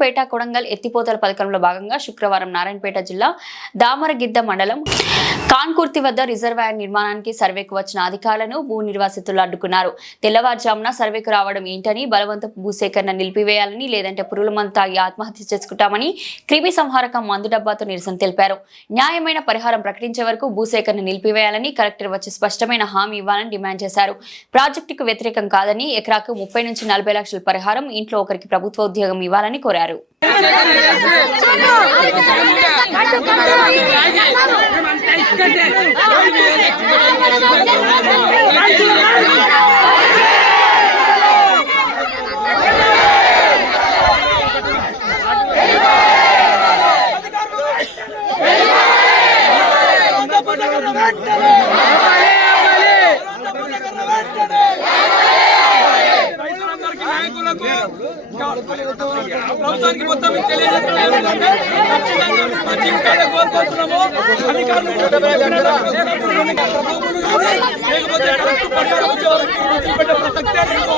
నారాయణపేట కొడంగల్ ఎత్తిపోతల పథకంలో భాగంగా శుక్రవారం నారాయణపేట జిల్లా దామరగిద్ద మండలం కాన్కుర్తి వద్ద రిజర్వాయర్ నిర్మాణానికి సర్వేకు వచ్చిన అధికారులను భూ నిర్వాసితులు అడ్డుకున్నారు. తెల్లవారుజామున సర్వేకు రావడం ఏంటని, బలవంతపు భూసేకరణ నిలిపివేయాలని, లేదంటే పురుగుల మందు తాగి ఆత్మహత్య చేసుకుంటామని క్రిమి సంహారక మందు డబ్బాతో నిరసన తెలిపారు. న్యాయమైన పరిహారం ప్రకటించే వరకు భూసేకరణ నిలిపివేయాలని కలెక్టర్ వచ్చి స్పష్టమైన హామీ ఇవ్వాలని డిమాండ్ చేశారు. ప్రాజెక్టుకు వ్యతిరేకం కాదని, ఎకరాకు 30 నుంచి 40 లక్షల పరిహారం, ఇంట్లో ఒకరికి ప్రభుత్వ ఉద్యోగం ఇవ్వాలని కోరారు. ప్రభుత్వానికి మొత్తం తెలియజేస్తున్నాము. కోరుకుంటున్నాము అధికారులు లేకపోతే పరిహారం వచ్చే వరకు పెట్టే ప్రసక్తే లేదు.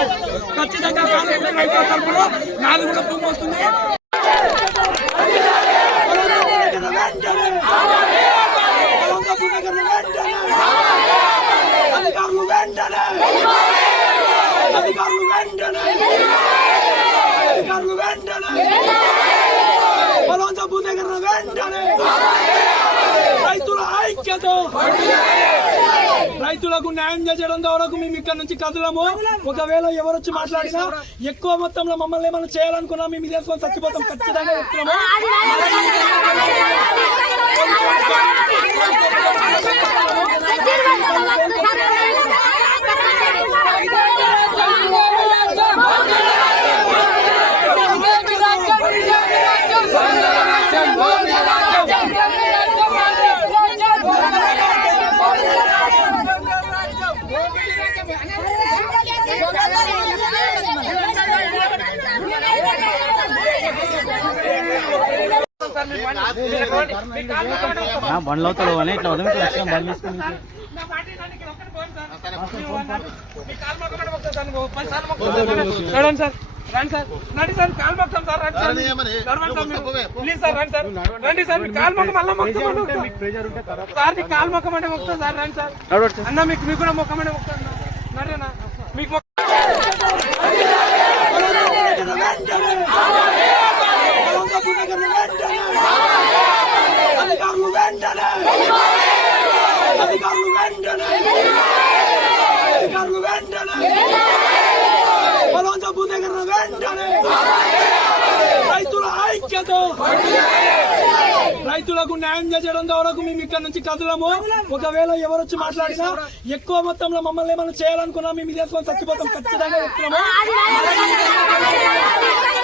ఖచ్చితంగా కానుకుంటున్న రైతుల తరఫున నాలుగు కూడా భూమి వస్తుంది. అధికారులు వెంటనే బలవంత భూసేకరణ వెంటనే, రైతుల ఐక్యత, రైతులకు న్యాయం చేయడం వరకు మేము ఇక్కడ నుంచి కదలము. ఒకవేళ ఎవరొచ్చి మాట్లాడినా ఎక్కువ మొత్తంలో మమ్మల్ని ఏమైనా చేయాలనుకున్నా మేము ఇది వేసుకొని చచ్చిపోతాం. ఖచ్చితంగా చెప్తున్నాము. బండ్లు అవుతాడు అని ఇట్లా వదిలి బండి తీసుకుని రండి సార్, కాలు మొక్తాం సార్. ప్లీజ్ సార్ రండి సార్, రండి సార్. కాలు మొక్క మళ్ళీ మొక్తాం సార్. కాలు మొక్కమంటే మొక్తాం సార్. రండి సార్ అన్న, మీకు కూడా మొక్కమంటే మొక్తాం. నడనా మీకు బలవంత భూసేకరణ వెంటనే, రైతుల ఐక్యత, రైతులకు న్యాయం చేయడం వరకు మేము ఇక్కడ నుంచి కదలము. ఒకవేళ ఎవరొచ్చి మాట్లాడినా ఎక్కువ మొత్తంలో మమ్మల్ని ఏమైనా చేయాలనుకున్నా మేము ఇది వేసుకొని చచ్చిపోతాం. ఖచ్చితంగా చెప్తున్నాము.